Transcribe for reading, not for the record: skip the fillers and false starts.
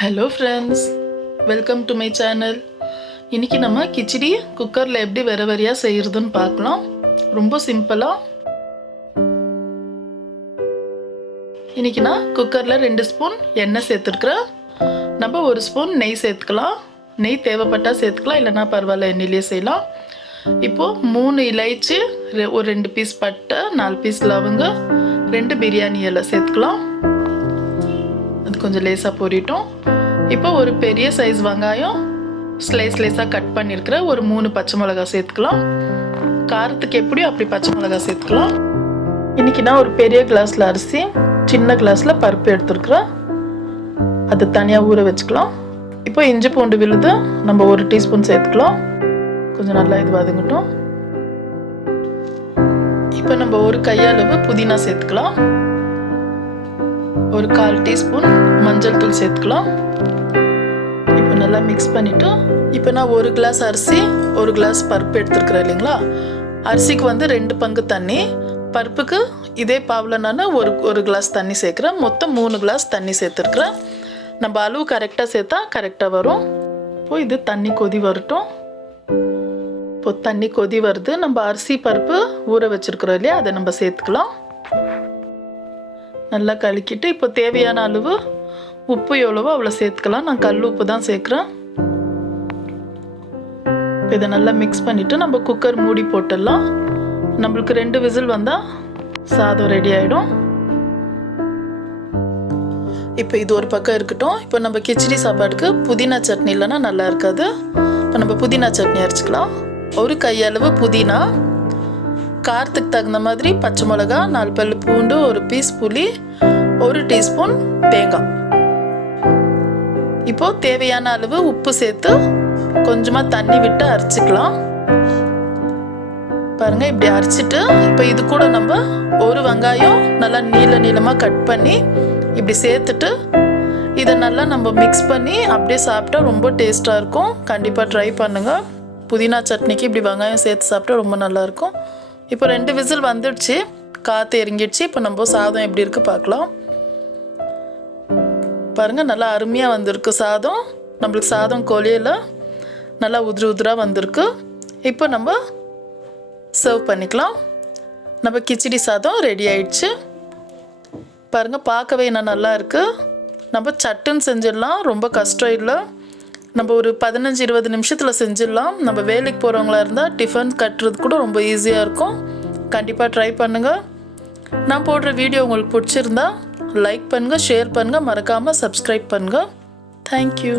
Hello friends, welcome to my channel. இன்னைக்கு நம்ம கிச்சடி குக்கர்ல எப்படி வெரவரியா செய்யறதுன்னு பார்க்கலாம். ரொம்ப சிம்பிளா. இன்னைக்கு நான் குக்கர்ல 2 ஸ்பூன் எண்ணெய் சேர்த்துக்கிறேன். நம்ம 1 ஸ்பூன் நெய் சேர்த்துக்கலாம். நெய் தேவைப்பட்டா சேர்த்துக்கலாம், இல்லைன்னா பரவாயில்ல எண்ணெயிலே செய்யலாம். இப்போ 3 இலைச்சி, ஒரு 2 பீஸ் பட்டை, 4 பீஸ் லவங்க, 2 பிரியாணி இலை சேர்த்துக்கலாம். அது கொஞ்சம் லேசாக பொரிட்டோம். இப்போ ஒரு பெரிய சைஸ் வெங்காயம் ஸ்லைஸாக கட் பண்ணியிருக்கிற ஒரு 3 பச்சை மிளகாய் சேர்த்துக்கலாம். காரத்துக்கு எப்படியோ அப்படி பச்சை மிளகாய் சேர்த்துக்கலாம். இன்றைக்கி நான் ஒரு பெரிய கிளாஸில் அரிசி, சின்ன கிளாஸில் பருப்பு எடுத்துருக்குறேன். அது தனியாக ஊற வச்சுக்கலாம். இப்போ இஞ்சி பூண்டு விழுது நம்ம 1 டீஸ்பூன் சேர்த்துக்கலாம். கொஞ்சம் நல்லா இது வதங்கட்டும். இப்போ நம்ம ஒரு கையளவு புதினா சேர்த்துக்கலாம். ஒரு 1/4 டீஸ்பூன் மஞ்சள் தூள் சேர்த்துக்கலாம். இப்போ நல்லா மிக்ஸ் பண்ணிவிட்டு, இப்போ நான் 1 கிளாஸ் அரிசி 1 கிளாஸ் பருப்பு எடுத்துருக்குறேன் இல்லைங்களா. அரிசிக்கு வந்து 2 பங்கு தண்ணி, பருப்புக்கு இதே பாவில் நான் ஒரு கிளாஸ் தண்ணி சேர்க்குறேன். மொத்தம் 3 கிளாஸ் தண்ணி சேர்த்துருக்குறேன். நம்ம அளவு கரெக்டாக சேர்த்தா கரெக்டாக வரும். இப்போ இது தண்ணி கொதி வரட்டும். இப்போ தண்ணி கொதி வருது. நம்ம அரிசி பருப்பு ஊற வச்சுருக்குறோம் இல்லையா, அதை நம்ம சேர்த்துக்கலாம். நல்லா கலக்கிட்டு இப்போ தேவையான அளவு உப்பு எவ்வளவோ அவ்வளோ சேர்த்துக்கலாம். நான் கல் உப்பு தான் சேர்க்குறேன். இதை நல்லா மிக்ஸ் பண்ணிவிட்டு நம்ம குக்கர் மூடி போட்டுடலாம். நம்மளுக்கு 2 விசில் வந்தால் சாதம் ரெடி ஆகிடும். இப்போ இது ஒரு பக்கம் இருக்கட்டும். இப்போ நம்ம கிச்சடி சாப்பாடுக்கு புதினா சட்னி இல்லைன்னா நல்லா இருக்காது. இப்போ நம்ம புதினா சட்னி அரைச்சிக்கலாம். ஒரு கையளவு புதினா, காரத்துக்கு தகுந்த மாதிரி பச்சை மிளகா, 4 பல்லு பூண்டு, 1 பீஸ் புளி, 1 டீஸ்பூன் தேங்காய். இப்போ தேவையான அளவு உப்பு சேர்த்து கொஞ்சமாக தண்ணி விட்டு அரைச்சிக்கலாம். பாருங்க, இப்படி அரைச்சிட்டு இப்போ இது கூட நம்ம ஒரு வெங்காயம் நல்லா நீளமாக கட் பண்ணி இப்படி சேர்த்துட்டு இதை நல்லா நம்ம மிக்ஸ் பண்ணி அப்படியே சாப்பிட்டா ரொம்ப டேஸ்ட்டாக இருக்கும். கண்டிப்பாக ட்ரை பண்ணுங்கள். புதினா சட்னிக்கு இப்படி வெங்காயம் சேர்த்து சாப்பிட்டா ரொம்ப நல்லாயிருக்கும். இப்போ 2 விசில் வந்துடுச்சு, காற்று இறங்கிடுச்சு. இப்போ நம்ம சாதம் எப்படி இருக்குது பார்க்கலாம். பாருங்கள், நல்லா அருமையாக வந்திருக்கு சாதம். நம்மளுக்கு சாதம் கொலையில் நல்லா உதிராக வந்திருக்கு. இப்போ நம்ம சர்வ் பண்ணிக்கலாம். நம்ம கிச்சடி சாதம் ரெடி ஆயிடுச்சு. பாருங்கள், பார்க்கவே நல்லா இருக்குது. நம்ம சட்டுன்னு செஞ்சிடலாம், ரொம்ப கஷ்டம் இல்லை. நம்ம ஒரு 15-20 நிமிஷத்தில் செஞ்சிடலாம். நம்ம வேலைக்கு போகிறவங்களா இருந்தால் டிஃபன் கட்டுறது கூட ரொம்ப ஈஸியாக இருக்கும். கண்டிப்பாக ட்ரை பண்ணுங்கள். நான் போடுற வீடியோ உங்களுக்கு பிடிச்சிருந்தா லைக் பண்ணுங்கள், ஷேர் பண்ணுங்கள், மறக்காமல் சப்ஸ்கிரைப் பண்ணுங்கள். தேங்க்யூ.